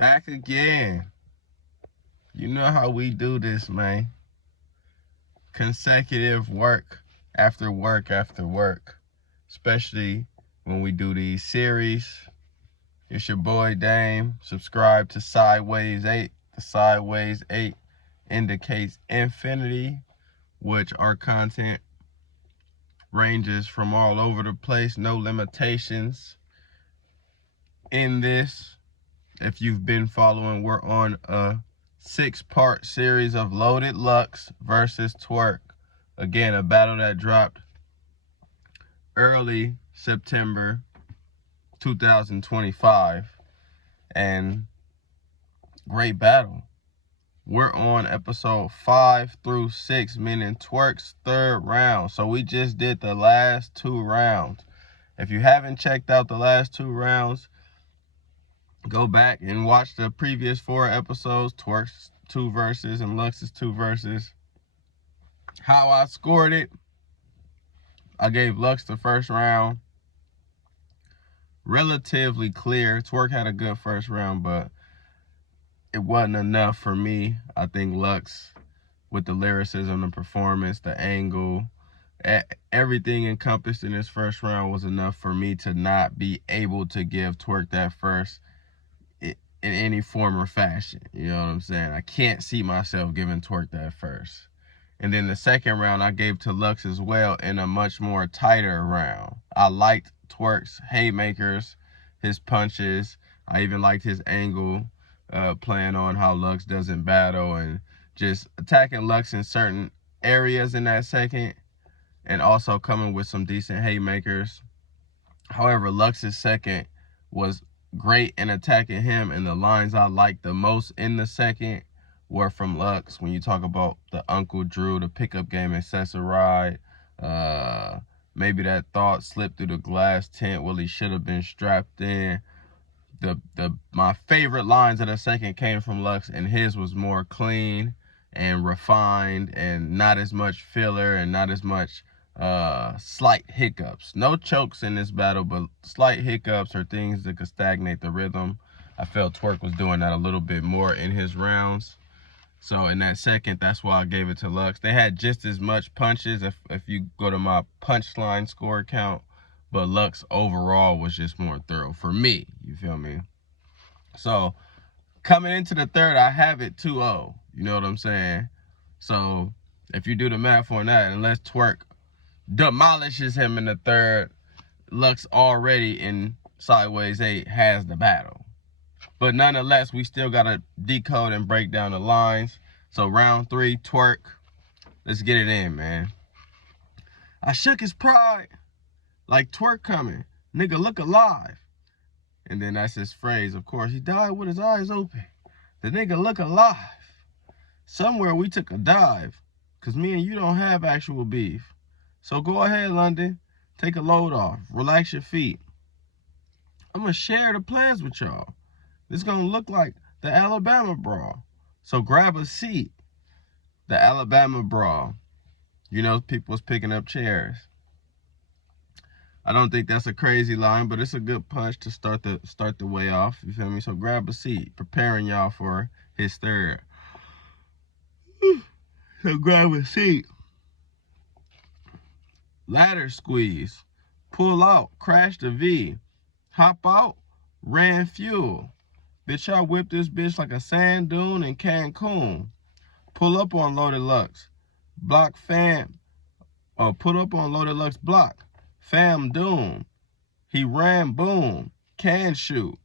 Back again. You know how we do this, man. Consecutive work after work after work. Especially when we do these series. It's your boy Dame. Subscribe to Sideways 8. The Sideways 8 indicates infinity, which our content ranges from all over the place. No limitations in this. If you've been following, we're on a 6-part series of Loaded Lux versus Twork. Again, a battle that dropped early September 2025. And great battle. We're on episode 5 through 6, meaning Twork's third round. So we just did the last 2 rounds. If you haven't checked out the last 2 rounds, go back and watch the previous 4 episodes, Twork's 2 verses and Lux's 2 verses. How I scored it, I gave Lux the first round. Relatively clear. Twork had a good first round, but it wasn't enough for me. I think Lux, with the lyricism, the performance, the angle, everything encompassed in his first round was enough for me to not be able to give Twork that first in any form or fashion. You know what I'm saying? I can't see myself giving Twork that first. And then the second round I gave to Lux as well in a much more tighter round. I liked Twork's haymakers, his punches. I even liked his angle, playing on how Lux doesn't battle and just attacking Lux in certain areas in that second, and also coming with some decent haymakers. However, Lux's second was great in attacking him, and the lines I liked the most in the second were from Lux. When you talk about the Uncle Drew, the pickup game accessoride, maybe that thought slipped through the glass tent, well, he should have been strapped in. My favorite lines of the second came from Lux, and his was more clean and refined and not as much filler and not as much slight hiccups. No chokes in this battle, but slight hiccups or things that could stagnate the rhythm. I felt Twork was doing that a little bit more in his rounds. So in that second, that's why I gave it to Lux. They had just as much punches if you go to my punchline score count, but Lux overall was just more thorough for me. You feel me? So coming into the third, I have it 2-0. You know what I'm saying? So if you do the math on that, unless Twork demolishes him in the third, Lux already in Sideways 8 has the battle. But nonetheless, we still got to decode and break down the lines. So round 3, Twork. Let's get it in, man. I shook his pride like Twork coming. Nigga, look alive. And then that's his phrase. Of course, he died with his eyes open. The nigga look alive. Somewhere we took a dive, because me and you don't have actual beef. So go ahead, London. Take a load off. Relax your feet. I'm going to share the plans with y'all. It's going to look like the Alabama brawl. So grab a seat. The Alabama brawl. You know, people was picking up chairs. I don't think that's a crazy line, but it's a good punch to start the way off. You feel me? So grab a seat. Preparing y'all for his third. So grab a seat. Ladder squeeze. Pull out. Crash the V. Hop out. Ran fuel. Bitch, I whip this bitch like a sand dune in Cancun. Pull up on Loaded Lux. Block fam. Or put up on Loaded Lux block. Fam doom. He ran boom. Can shoot.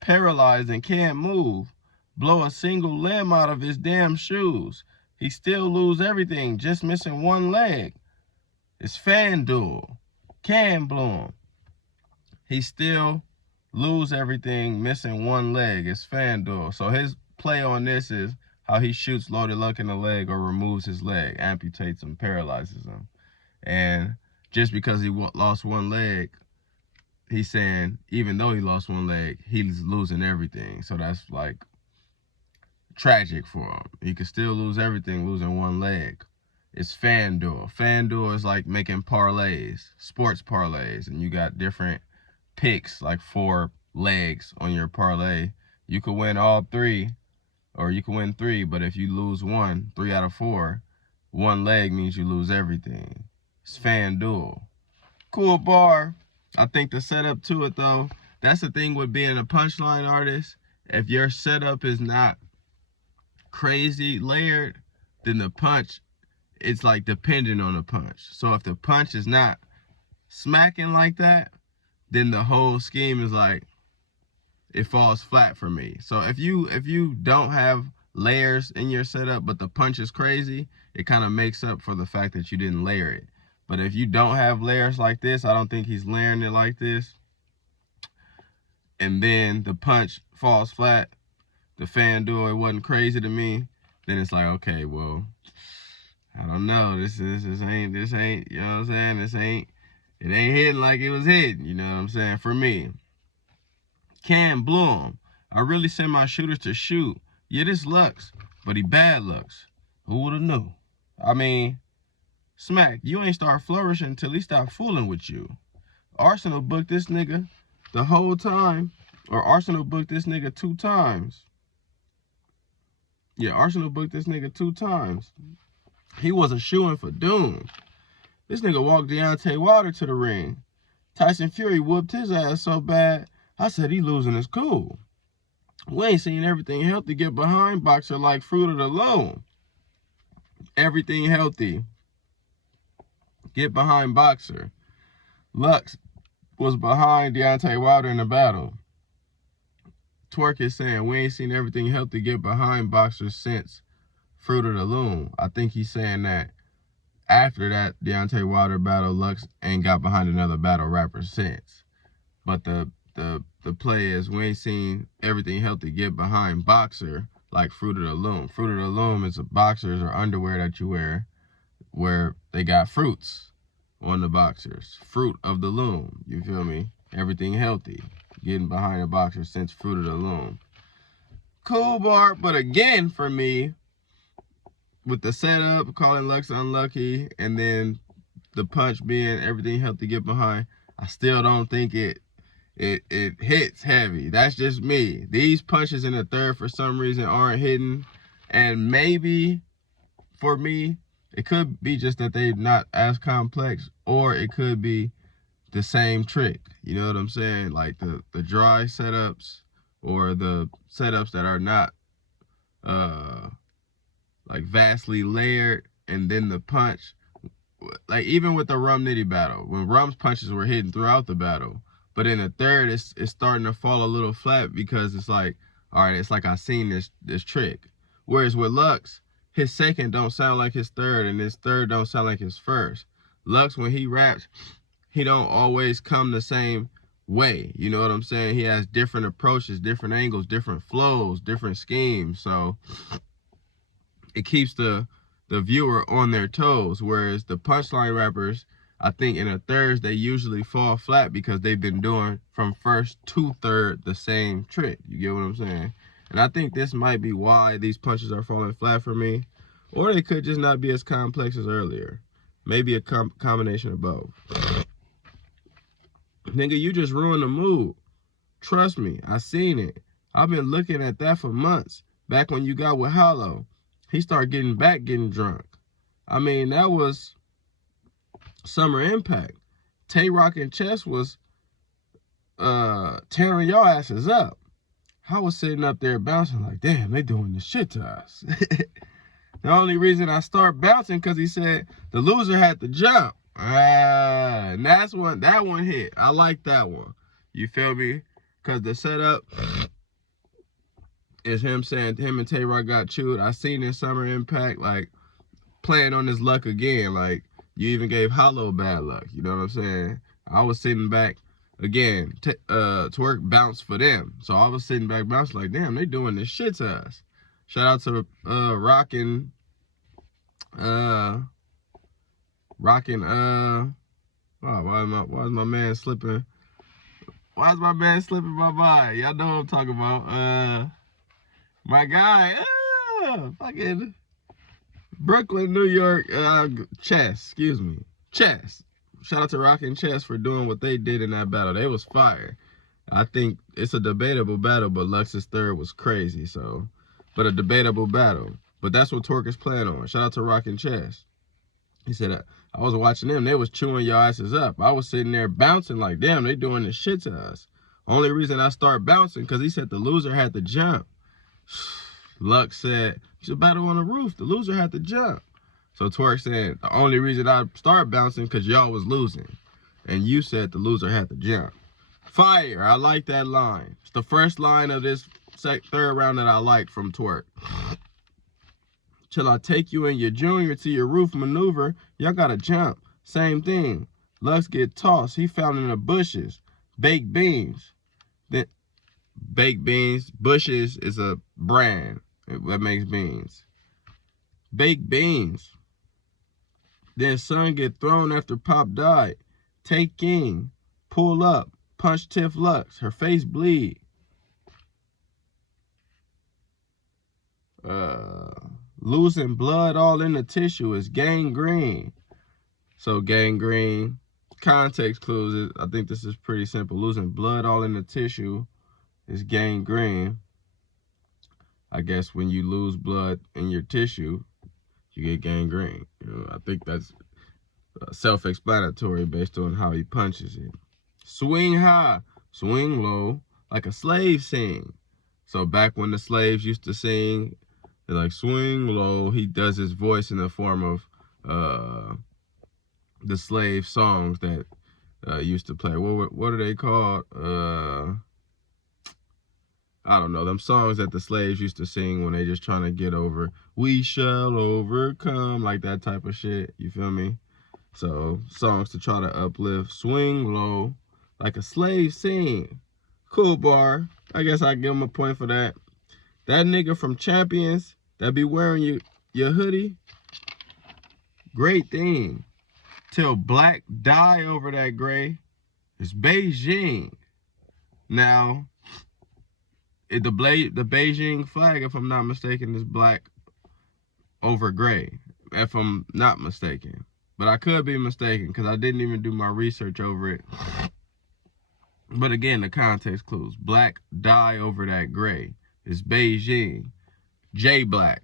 Paralyzed and can't move. Blow a single limb out of his damn shoes. He still lose everything, just missing one leg. It's FanDuel. Can bloom. He still lose everything, missing one leg. It's FanDuel. So his play on this is how he shoots Loaded Luck in the leg or removes his leg, amputates him, paralyzes him. And just because he lost one leg, he's saying even though he lost one leg, he's losing everything. So that's like tragic for him. He could still lose everything, losing one leg. It's FanDuel. FanDuel is like making parlays, sports parlays, and you got different picks, like 4 legs on your parlay. You could win all 3, or you can win 3, but if you lose 1, 3 out of 4, 1 leg means you lose everything. It's FanDuel. Cool bar. I think the setup to it, though, that's the thing with being a punchline artist. If your setup is not crazy layered, then the punch, it's like dependent on the punch. So if the punch is not smacking like that, then the whole scheme is like, it falls flat for me. So if you don't have layers in your setup, but the punch is crazy, it kind of makes up for the fact that you didn't layer it. But if you don't have layers like this, I don't think he's layering it like this, and then the punch falls flat, the FanDuel, it wasn't crazy to me, then it's like, okay, well, I don't know, this ain't, you know what I'm saying, it ain't hitting like it was hitting, you know what I'm saying, for me. Cam Bloom, I really send my shooters to shoot. Yeah, this Lux, but he bad Lux. Who would've knew? I mean, Smack, you ain't start flourishing until he stopped fooling with you. Arsenal booked this nigga the whole time, or Arsenal booked this nigga 2 times. Yeah, Arsenal booked this nigga 2 times. He wasn't shooing for Doom. This nigga walked Deontay Wilder to the ring. Tyson Fury whooped his ass so bad, I said he losing his cool. We ain't seen everything healthy get behind boxer like Fruit of the Loom. Everything healthy get behind boxer. Lux was behind Deontay Wilder in the battle. Twork is saying we ain't seen everything healthy get behind boxer since Fruit of the Loom. I think he's saying that after that Deontay Wilder battle, Lux ain't got behind another battle rapper since. But the play is we ain't seen everything healthy get behind boxer like Fruit of the Loom. Fruit of the Loom is a boxers or underwear that you wear where they got fruits on the boxers. Fruit of the Loom, you feel me? Everything healthy getting behind a boxer since Fruit of the Loom. Cool bar, but again for me, with the setup, calling Lux unlucky, and then the punch being everything healthy get behind, I still don't think it hits heavy. That's just me. These punches in the third for some reason aren't hitting, and maybe for me it could be just that they're not as complex, or it could be the same trick. You know what I'm saying? Like the dry setups, or the setups that are not like vastly layered, and then the punch, like even with the Rum Nitty battle, when Rum's punches were hitting throughout the battle, but in the third it's starting to fall a little flat because it's like, all right, it's like I seen this trick. Whereas with Lux, his second don't sound like his third, and his third don't sound like his first. Lux, when he raps, he don't always come the same way. You know what I'm saying? He has different approaches, different angles, different flows, different schemes. So it keeps the viewer on their toes. Whereas the punchline rappers, I think in a thirds, they usually fall flat because they've been doing from first to third the same trick. You get what I'm saying? And I think this might be why these punches are falling flat for me. Or they could just not be as complex as earlier. Maybe a combination of both. Nigga, you just ruined the mood. Trust me, I seen it. I've been looking at that for months. Back when you got with Hollow, he started getting drunk. I mean, that was Summer Impact. Twork and Chess was tearing your asses up. I was sitting up there bouncing like, damn, they doing this shit to us. The only reason I start bouncing because he said the loser had to jump. And that one hit. I like that one. You feel me? Because the setup is him saying him and Twork got chewed. I seen in Summer Impact, like, playing on his luck again. Like, you even gave Hollow bad luck. You know what I'm saying? I was sitting back, again, Twork bounced for them. So I was sitting back bouncing like, damn, they doing this shit to us. Shout out to Rockin', oh, why is my man slipping? Why is my man slipping my mind? Y'all know what I'm talking about. My guy, fucking Brooklyn, New York, Chess, excuse me. Chess. Shout out to Rockin' Chess for doing what they did in that battle. They was fire. I think it's a debatable battle, but Lux's third was crazy. So, but a debatable battle. But that's what Twork is playing on. Shout out to Rockin' Chess. He said, I was watching them. They was chewing your asses up. I was sitting there bouncing like, damn, they doing this shit to us. Only reason I start bouncing because he said the loser had to jump. Lux said, it's a battle on the roof. The loser had to jump. So Twork said, the only reason I start bouncing because y'all was losing. And you said the loser had to jump. Fire. I like that line. It's the first line of this third round that I liked from Twork. Till I take you and your junior to your roof maneuver, y'all gotta jump. Same thing. Lux get tossed. He found in the bushes. Baked beans. Then baked beans. Bushes is a brand that makes beans. Baked beans. Then son get thrown after Pop died. Take King. Pull up. Punch Tiff Lux. Her face bleed. Losing blood all in the tissue is gangrene. So gangrene, context clues, I think this is pretty simple. Losing blood all in the tissue is gangrene. I guess when you lose blood in your tissue, you get gangrene. You know, I think that's self-explanatory based on how he punches it. Swing high, swing low, like a slave sing. So back when the slaves used to sing, they're like swing low, he does his voice in the form of the slave songs that used to play. What are they called? I don't know. Them songs that the slaves used to sing when they just trying to get over. We shall overcome, like that type of shit. You feel me? So songs to try to uplift. Swing low, like a slave sing. Cool bar. I guess I give him a point for that. That nigga from Champions that be wearing your hoodie. Great thing. Till black die over that gray. It's Beijing. Now, the Beijing flag, if I'm not mistaken, is black over gray. If I'm not mistaken. But I could be mistaken because I didn't even do my research over it. But again, the context clues. Black die over that gray. It's Beijing. J Black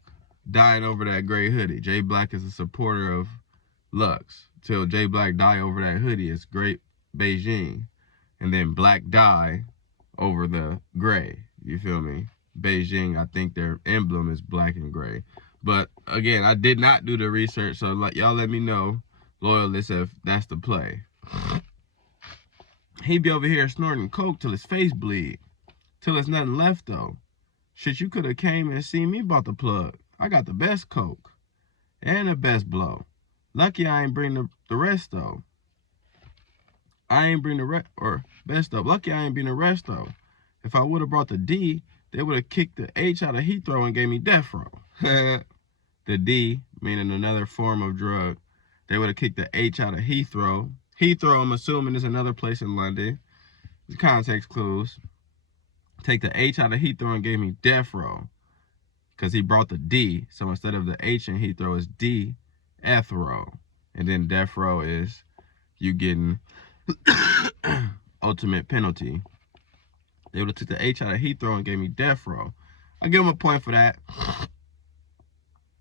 dying over that gray hoodie. J Black is a supporter of Lux. Till J Black die over that hoodie, it's great Beijing. And then black die over the gray. You feel me? Beijing, I think their emblem is black and gray. But again, I did not do the research, so y'all let me know, loyalists, if that's the play. He be over here snorting coke till his face bleed. Till there's nothing left though. Shit, you could have came and seen me about the plug. I got the best coke. And the best blow. Lucky I ain't bring the rest though. I ain't bring the rest, or best though. Lucky I ain't bring the rest though. If I would have brought the D, they would have kicked the H out of Heathrow and gave me death row. The D, meaning another form of drug. They would have kicked the H out of Heathrow. Heathrow, I'm assuming, is another place in London. The context clues. Take the H out of Heathrow and gave me death row. Because he brought the D. So instead of the H in Heathrow, it's D, F row. And then death row is you getting ultimate penalty. They would have took the H out of Heathrow and gave me death row. I give him a point for that.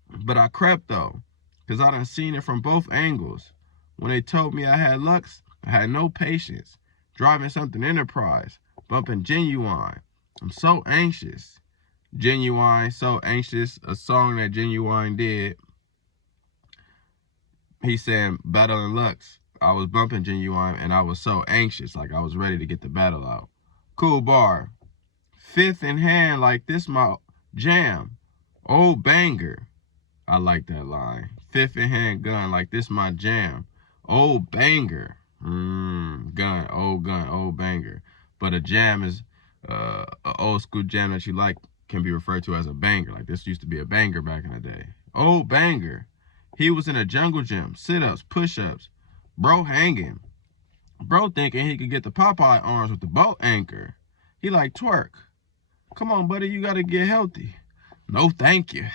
But I crept though, because I done seen it from both angles. When they told me I had Lux, I had no patience. Driving something Enterprise, bumping Genuine. I'm so anxious. Genuine, so anxious, a song that Genuine did. He said, battling Lux. I was bumping Genuine and I was so anxious, like I was ready to get the battle out. Cool bar. Fifth in hand, like this my jam. Old banger. I like that line. Fifth in hand gun, like this my jam. Old banger. Gun, old banger. But a jam is an old school jam that you like can be referred to as a banger. Like this used to be a banger back in the day. Old banger. He was in a jungle gym. Sit-ups, push-ups. Bro hanging. Bro thinking he could get the Popeye arms with the boat anchor. He like Twork. Come on, buddy, you gotta get healthy. No, thank you.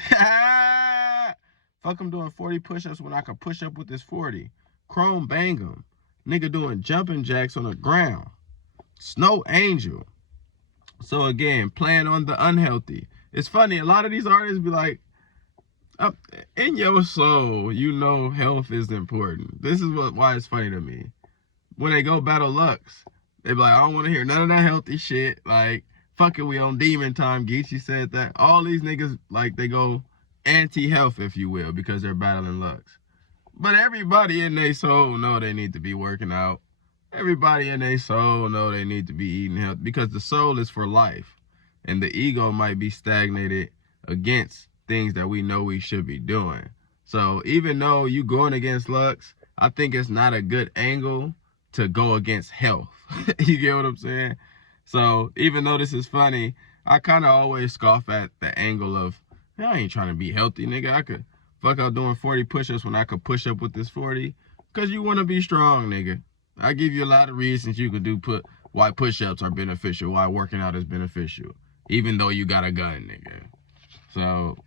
Fuck him doing 40 push-ups when I can push up with this 40. Chrome bang him. Nigga doing jumping jacks on the ground. Snow Angel. So again, playing on the unhealthy. It's funny, a lot of these artists be like, in your soul, you know health is important. This is why it's funny to me. When they go battle Lux, they be like, I don't want to hear none of that healthy shit. Like, fuck it, we on demon time. Geechee said that. All these niggas, like, they go anti-health, if you will, because they're battling Lux. But everybody in their soul know they need to be working out. Everybody in their soul know they need to be eating healthy, because the soul is for life. And the ego might be stagnated against things that we know we should be doing. So even though you going against Lux, I think it's not a good angle to go against health. You get what I'm saying? So even though this is funny, I kind of always scoff at the angle of, I ain't trying to be healthy, nigga. I could fuck out doing 40 push-ups when I could push up with this 40. Because you want to be strong, nigga. I give you a lot of reasons you could do why push-ups are beneficial, why working out is beneficial, even though you got a gun, nigga. So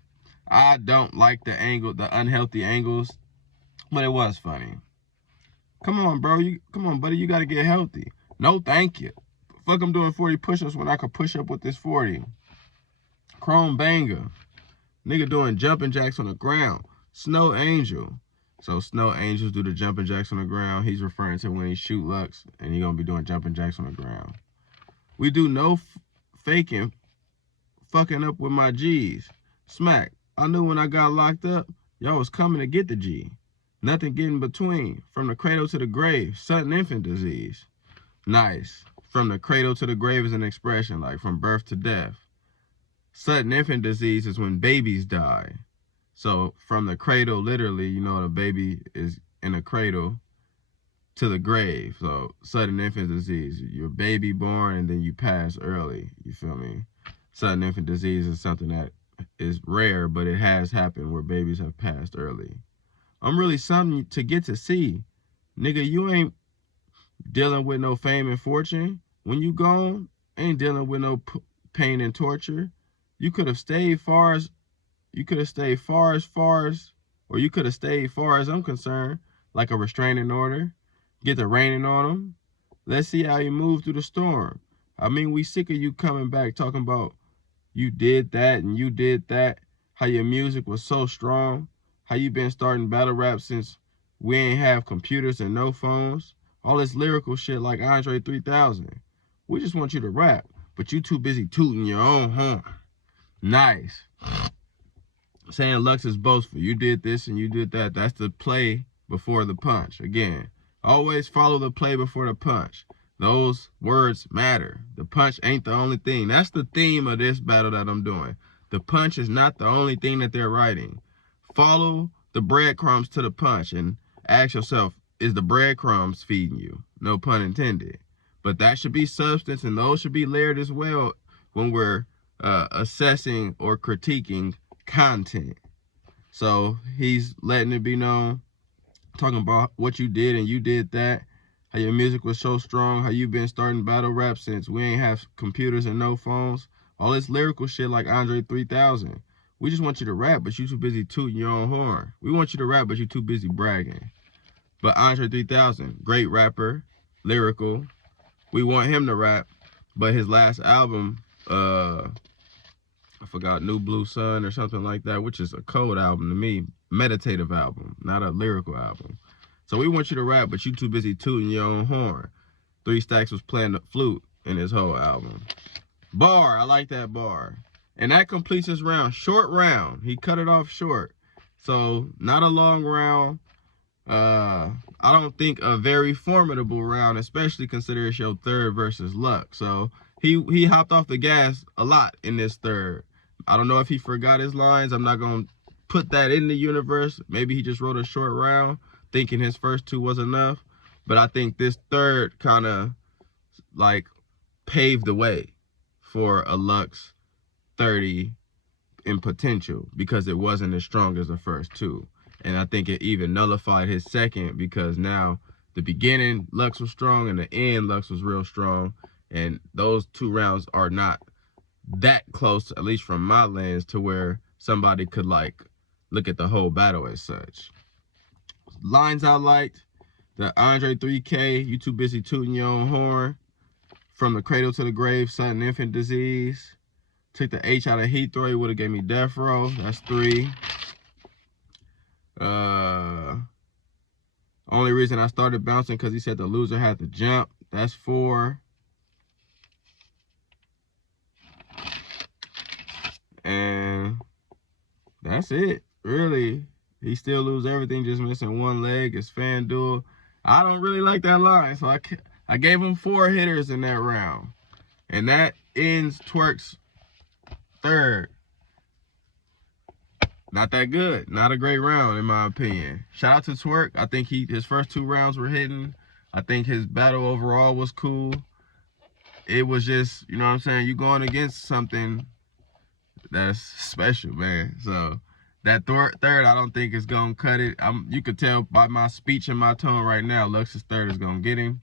I don't like the unhealthy angles, but it was funny. Come on, bro. Come on, buddy. You got to get healthy. No, thank you. Fuck, I'm doing 40 push-ups when I could push up with this 40. Chrome banger. Nigga doing jumping jacks on the ground. Snow Angel. So Snow Angels do the jumping jacks on the ground. He's referring to when he shoot Lux, and he gonna be doing jumping jacks on the ground. We do no faking, fucking up with my G's. Smack. I knew when I got locked up, y'all was coming to get the G. Nothing getting between. From the cradle to the grave. Sudden infant disease. Nice. From the cradle to the grave is an expression, like from birth to death. Sudden infant disease is when babies die. So from the cradle, literally, you know, the baby is in a cradle to the grave. So sudden infant disease, your baby born and then you pass early. You feel me? Sudden infant disease is something that is rare, but it has happened where babies have passed early. I'm really something to get to see. Nigga, you ain't dealing with no fame and fortune. When you gone, ain't dealing with no pain and torture. You could have stayed far as I'm concerned, like a restraining order. Get the raining on them. Let's see how you move through the storm. I mean, we sick of you coming back talking about you did that and you did that. How your music was so strong. How you been starting battle rap since we ain't have computers and no phones. All this lyrical shit like Andre 3000. We just want you to rap, but you too busy tooting your own horn. Nice. Saying Lux is boastful. You did this and you did that. That's the play before the punch. Again, always follow the play before the punch. Those words matter. The punch ain't the only thing. That's the theme of this battle that I'm doing. The punch is not the only thing that they're writing. Follow the breadcrumbs to the punch and ask yourself, is the breadcrumbs feeding you? No pun intended. But that should be substance, and those should be layered as well when we're assessing or critiquing content. So he's letting it be known, talking about what you did and you did that, how your music was so strong, how you've been starting battle rap since we ain't have computers and no phones. All this lyrical shit like Andre 3000. We just want you to rap, but you too busy tooting your own horn. We want you to rap, but you too busy bragging. But Andre 3000, great rapper, lyrical. We want him to rap, but his last album, I forgot, New Blue Sun or something like that, which is a code album to me, meditative album, not a lyrical album. So we want you to rap, but you too busy tooting your own horn. 3 Stacks was playing the flute in his whole album. Bar, I like that bar. And that completes his round. Short round. He cut it off short. So not a long round. I don't think a very formidable round, especially considering it's your third versus Luck. So he hopped off the gas a lot in this third. I don't know if he forgot his lines. I'm not going to put that in the universe. Maybe he just wrote a short round thinking his first 2 was enough. But I think this third kind of like paved the way for a Lux 30 in potential because it wasn't as strong as the first 2. And I think it even nullified his second because now the beginning Lux was strong and the end Lux was real strong. And those 2 rounds are not that close, at least from my lens, to where somebody could like look at the whole battle as such. Lines I liked, the Andre 3K, you too busy tooting your own horn. From the Cradle to the Grave, Sudden Infant Disease. Took the H out of Heat Throw, he would have gave me Death Row. That's 3. Only reason I started bouncing because he said the loser had to jump. That's 4. And that's it, really. He still lose everything, just missing 1 leg. It's FanDuel. I don't really like that line, so I gave him 4 hitters in that round. And that ends Twork's third. Not that good. Not a great round, in my opinion. Shout out to Twork. I think his first 2 rounds were hitting. I think his battle overall was cool. It was just, you know what I'm saying, you going against something that's special, man. So that third, I don't think is gonna cut it. You could tell by my speech and my tone right now, Lux's third is gonna get him.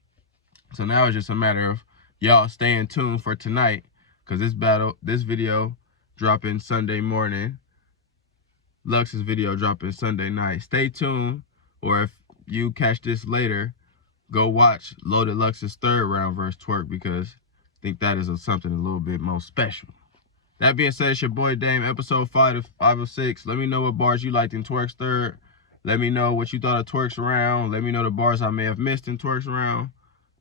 So now it's just a matter of y'all staying tuned for tonight, because this video dropping Sunday morning. Lux's video dropping Sunday night. Stay tuned, or if you catch this later, go watch Loaded Lux's third round versus Twork, because I think that is something a little bit more special. That being said, it's your boy Dame, episode 5 of 6. Let me know what bars you liked in Twork's third. Let me know what you thought of Twork's round. Let me know the bars I may have missed in Twork's round.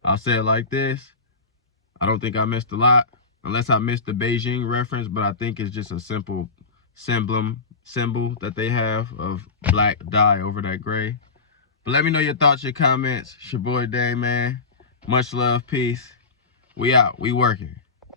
I'll say it like this. I don't think I missed a lot, unless I missed the Beijing reference, but I think it's just a simple symbol that they have of black dye over that gray. But let me know your thoughts, your comments. It's your boy Dame, man. Much love, peace. We out. We working.